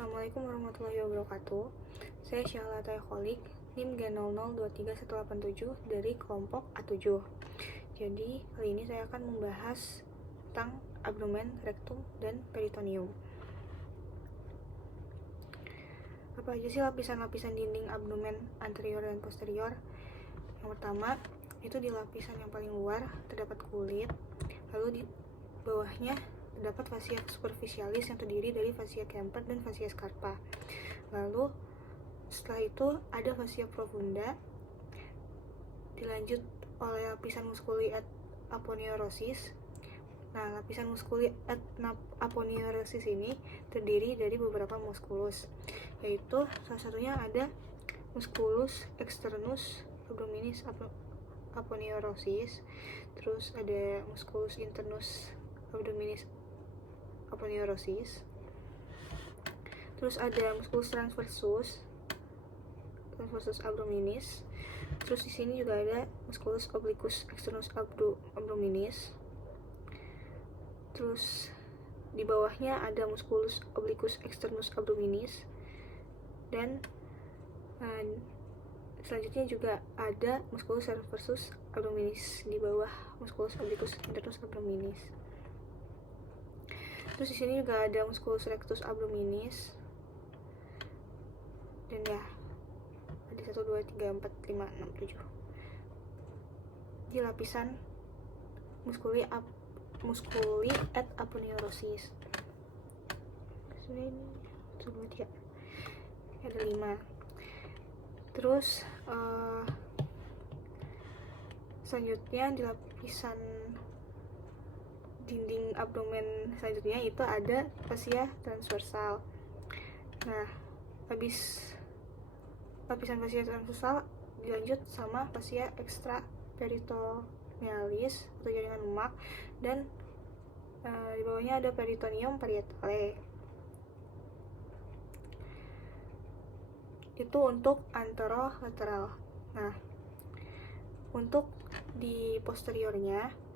Assalamualaikum warahmatullahi wabarakatuh. Saya Syahla Tayakholik, NIM G002387 dari kelompok A7. Jadi, kali ini saya akan membahas tentang abdomen, rektum, dan peritoneum. Apa aja sih lapisan-lapisan dinding abdomen anterior dan posterior? Yang pertama, itu di lapisan yang paling luar terdapat kulit, lalu di bawahnya terdapat fascia superficialis yang terdiri dari fascia Kemper dan fascia Scarpa. Lalu setelah itu ada fascia profunda, dilanjut oleh lapisan musculi et aponeurosis. Nah, lapisan musculi et aponeurosis ini terdiri dari beberapa musculus, yaitu salah satunya ada musculus externus abdominis aponeurosis, terus ada musculus internus abdominis aponeurosis, terus ada musculus transversus abdominis, terus di sini juga ada musculus obliquus externus abdominis, terus di bawahnya ada musculus obliquus externus abdominis, dan selanjutnya juga ada musculus transversus abdominis di bawah musculus obliquus internus abdominis. Terus di sini juga ada musculus rectus abdominis, dan ya ada 1, 2, 3, 4, 5, 6, 7 di lapisan musculi et aponeurosis. Ini 1, 2, 3 ada 5. Terus selanjutnya di lapisan dinding abdomen selanjutnya itu ada fascia transversal. Nah, habis lapisan fascia transversal dilanjut sama fascia extraperitonealis atau jaringan lemak, dan di bawahnya ada peritoneum parietale. Itu untuk anterolateral. Nah, untuk di posteriornya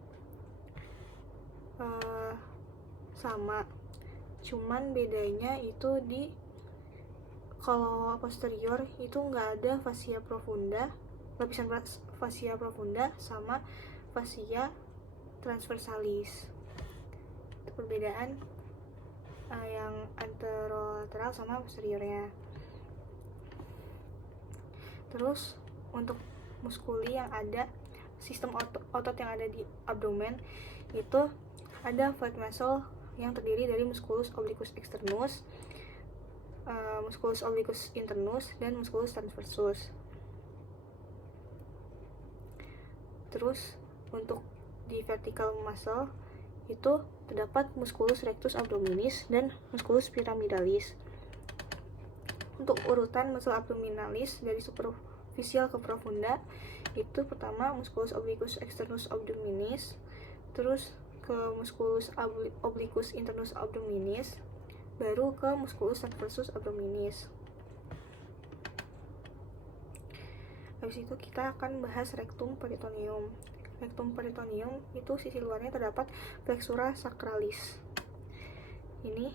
sama, cuman bedanya itu di kalau posterior itu nggak ada fascia profunda, lapisan fascia profunda sama fascia transversalis. Itu perbedaan yang anterolateral sama posteriornya. Terus untuk muskuli yang ada, sistem otot yang ada di abdomen itu ada flat muscle yang terdiri dari musculus obliquus externus, musculus obliquus internus, dan musculus transversus. Terus untuk di vertical muscle itu terdapat musculus rectus abdominis dan musculus pyramidalis. Untuk urutan muscle abdominalis dari superficial ke profunda, itu pertama musculus obliquus externus abdominis, terus ke musculus obliquus internus abdominis, baru ke musculus transversus abdominis. Habis itu kita akan bahas rectum peritoneum. Rectum peritoneum itu sisi luarnya terdapat flexura sacralis. Ini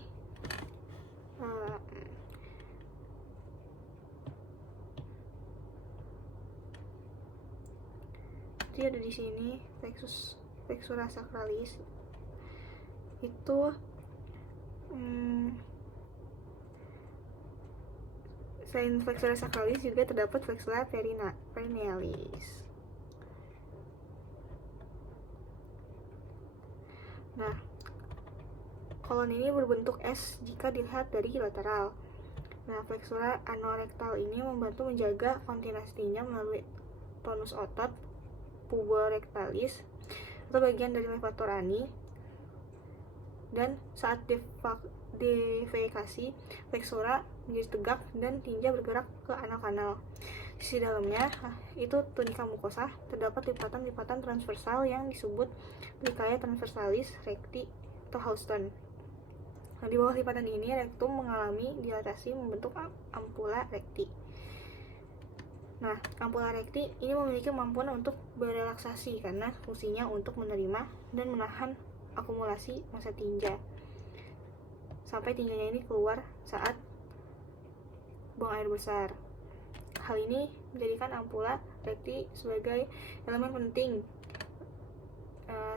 dia ada di sini, flexura sacralis itu selain flexura sacralis juga terdapat flexura perinealis. Nah, kolon ini berbentuk S jika dilihat dari lateral. Nah, flexura anorektal ini membantu menjaga kontinuitas tinja melalui tonus otot puborectalis atau bagian dari levator ani, dan saat defekasi flexura menjadi tegak dan tinja bergerak ke anal-kanal. Sisi dalamnya itu tunika mukosa, terdapat lipatan-lipatan transversal yang disebut plicae transversalis recti atau Houston. Nah, di bawah lipatan ini rektum mengalami dilatasi membentuk ampula recti. Nah, ampula recti ini memiliki kemampuan untuk berelaksasi karena fungsinya untuk menerima dan menahan akumulasi massa tinja sampai tinjanya ini keluar saat buang air besar. Hal ini menjadikan ampula rekti sebagai elemen penting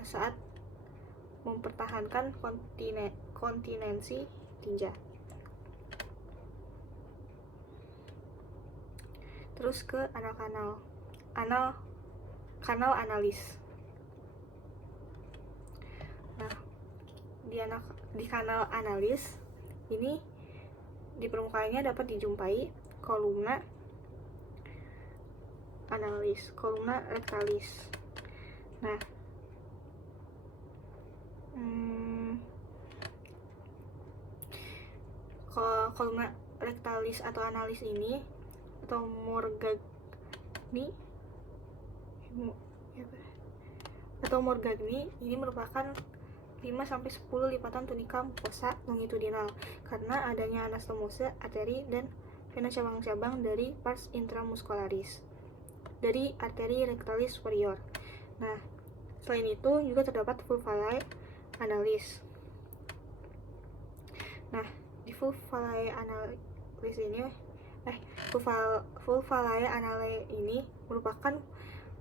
saat mempertahankan kontinensi tinja. Terus ke kanal analis. Nah, di kanal analis ini di permukaannya dapat dijumpai kolumna rektalis. Nah, kolumna rektalis atau analis ini atau Morgagni ini merupakan 5-10 lipatan tunika mukosa longitudinal karena adanya anastomose arteri dan vena cabang-cabang dari pars intramuscularis dari arteri rektalis superior. Nah, selain itu juga terdapat vulvae analis. Nah, di vulvae anale ini merupakan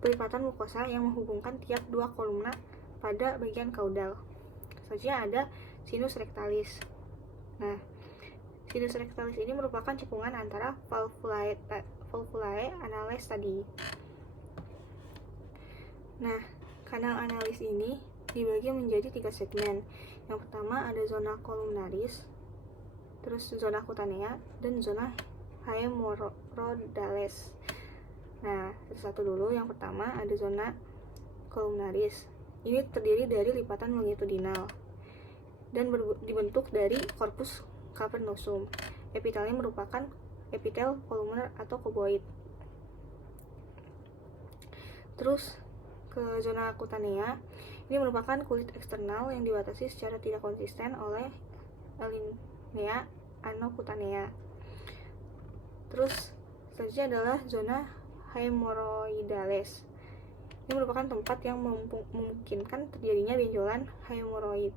pelipatan mukosa yang menghubungkan tiap dua kolumna pada bagian kaudal. Selanjutnya ada sinus rectalis. Nah, sinus rectalis ini merupakan cekungan antara valvulae anales tadi. Nah, kanal analis ini dibagi menjadi 3 segmen. Yang pertama ada zona columnaris, terus zona cutanea, dan zona haemorodales. Nah, satu dulu. Yang pertama ada zona columnaris. Ini terdiri dari lipatan longitudinal dan dibentuk dari corpus cavernosum. Epitelnya merupakan epitel kolumner atau kuboid. Terus ke zona cutanea, ini merupakan kulit eksternal yang dibatasi secara tidak konsisten oleh alinea anocutanea. Terus selanjutnya adalah zona haemoroidales. Ini merupakan tempat yang memungkinkan terjadinya benjolan hemoroid.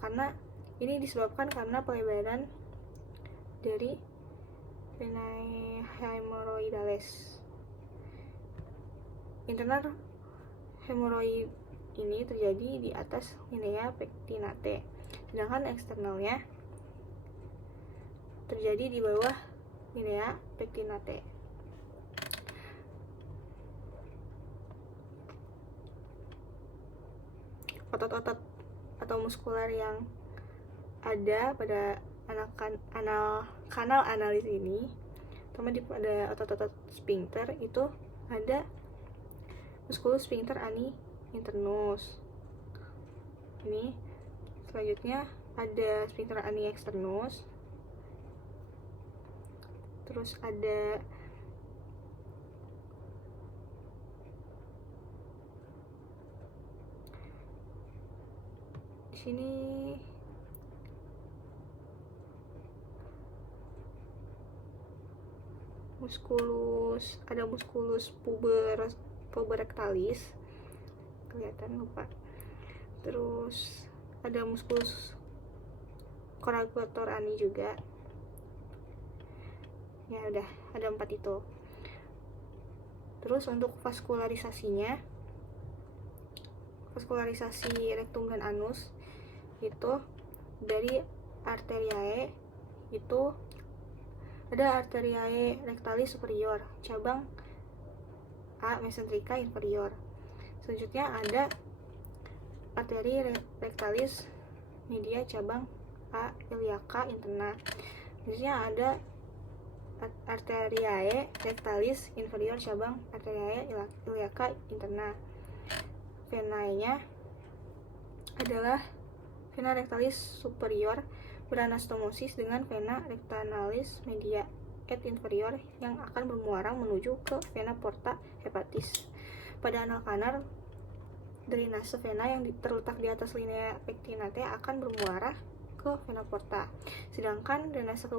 Karena ini disebabkan karena pelebaran dari venae hemoroidales. Internal hemoroid ini terjadi di atas linea pectinate, sedangkan eksternalnya terjadi di bawah linea pectinate. Otot-otot atau muskular yang ada pada kanal analis ini, terutama pada otot-otot sphincter, itu ada musculus sphincter ani internus. Ini selanjutnya ada sphincter ani externus. Terus ada di sini musculus puberectalis, kelihatan lupa. Terus ada musculus coragutor ani juga. Ya udah, ada 4 itu. Terus untuk vaskularisasi rektum dan anus itu dari arteriae, itu ada arteriae rectalis superior cabang A mesenterica inferior. Selanjutnya ada arteri rectalis media cabang A iliaca interna. Selanjutnya ada arteriae rectalis inferior cabang arteriae iliaca interna. Venanya adalah vena rectalis superior beranastomosis dengan vena rectanalis media et inferior yang akan bermuara menuju ke vena porta hepatis. Pada anal kanar, drainase vena yang terletak di atas linea pectinate akan bermuara ke vena porta, sedangkan drainase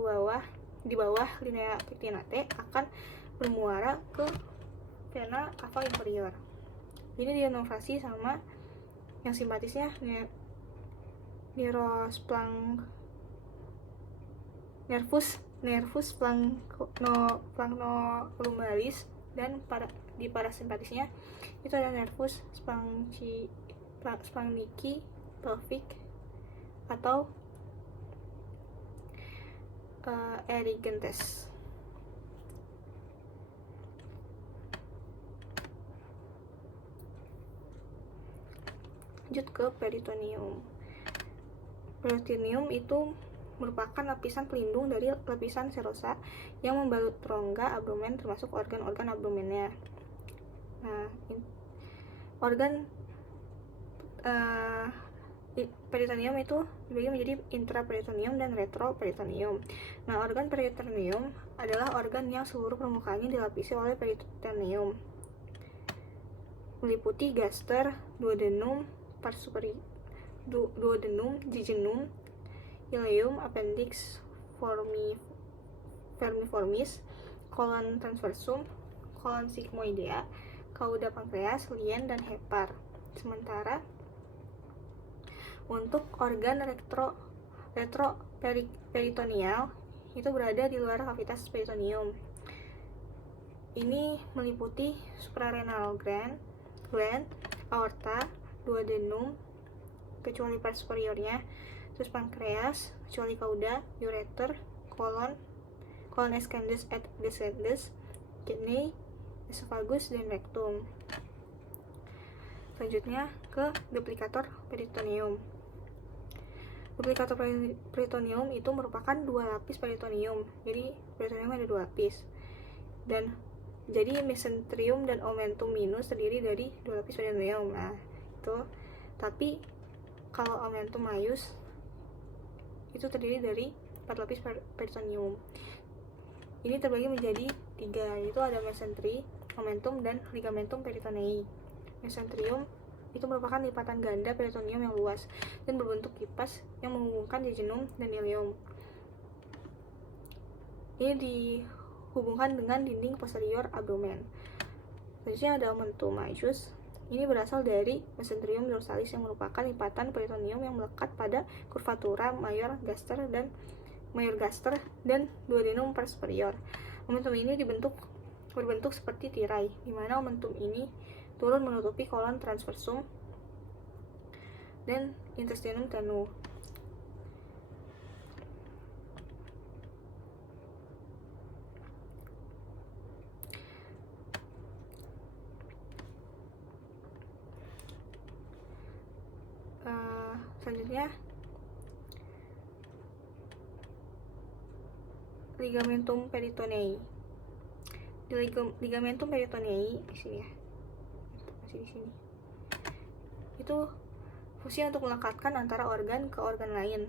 di bawah linea pectinate akan bermuara ke vena cava inferior. Ini diinovasi sama yang simpatisnya nervus plancolumbalis, dan di parasimpatisnya itu ada nervus splanchnici pelvic atau erigentes. Lanjut ke peritoneum. Peritoneum itu merupakan lapisan pelindung dari lapisan serosa yang membalut rongga abdomen termasuk organ-organ abdomennya. Nah, peritoneum itu dibagi menjadi intraperitoneum dan retroperitoneum. Nah, organ peritoneum adalah organ yang seluruh permukaannya dilapisi oleh peritoneum, meliputi gaster, duodenum, duodenum, jejunum, ileum, appendix vermiformis, colon transversum, colon sigmoidea, cauda pankreas, lien, dan hepar. Sementara untuk organ retroperitoneal itu berada di luar kavitas peritoneum. Ini meliputi suprarenal gland, aorta, duodenum kecuali part superiornya, terus pankreas kecuali cauda, ureter, colon ascendens et descendens, kidney, esophagus, dan rectum. Selanjutnya ke duplikator peritoneum. Duplikator peritoneum itu merupakan dua lapis peritoneum. Jadi peritoneum ada dua lapis. Dan jadi mesenterium dan omentum minus terdiri dari dua lapis peritoneum. Nah, itu. Tapi kalau omentum maius itu terdiri dari 4 lapis peritoneum. Ini terbagi menjadi 3, yaitu ada mesentri, omentum, dan ligamentum peritonei. Mesenterium itu merupakan lipatan ganda peritoneum yang luas dan berbentuk kipas yang menghubungkan jejunum dan ileum. Ini dihubungkan dengan dinding posterior abdomen. Selanjutnya ada omentum maius. Ini berasal dari mesenterium dorsalis yang merupakan lipatan peritoneum yang melekat pada curvatura mayor gaster dan duodenum part superior. Omentum ini berbentuk seperti tirai, di mana omentum ini turun menutupi kolon transversum dan intestinum tenue. Selanjutnya ligamentum peritonei. Di ligamentum peritonei di sini ya. Masih di sini. Itu fungsi untuk melekatkan antara organ ke organ lain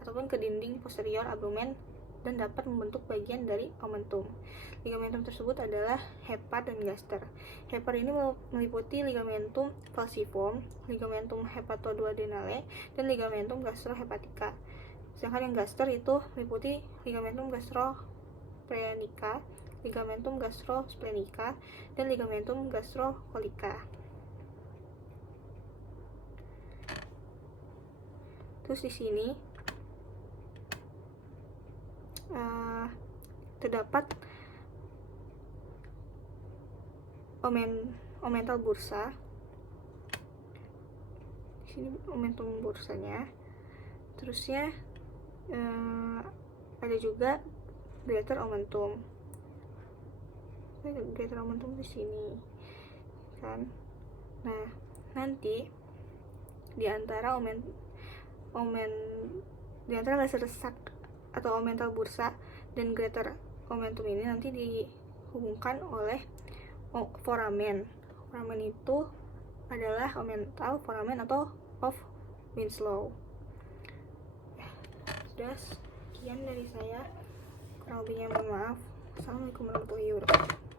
ataupun ke dinding posterior abdomen dan dapat membentuk bagian dari omentum. Ligamentum tersebut adalah hepar dan gaster. Hepar ini meliputi ligamentum falciform, ligamentum hepatoduodenale, dan ligamentum gastrohepatica. Sedangkan yang gaster itu meliputi ligamentum gastroplenica, ligamentum gastrosplenica, dan ligamentum gastrocolica. Terus di sini terdapat omental bursa. Di sini omentum bursanya. Terusnya ada juga greater omentum. Greater omentum di sini, kan? Nah, nanti di antara gaster sak atau omental bursa dan greater omentum ini nanti dihubungkan oleh foramen. Foramen itu adalah omental foramen atau of Winslow. Sudah sekian dari saya, kurang lebihnya mohon maaf. Assalamualaikum warahmatullahi wabarakatuh.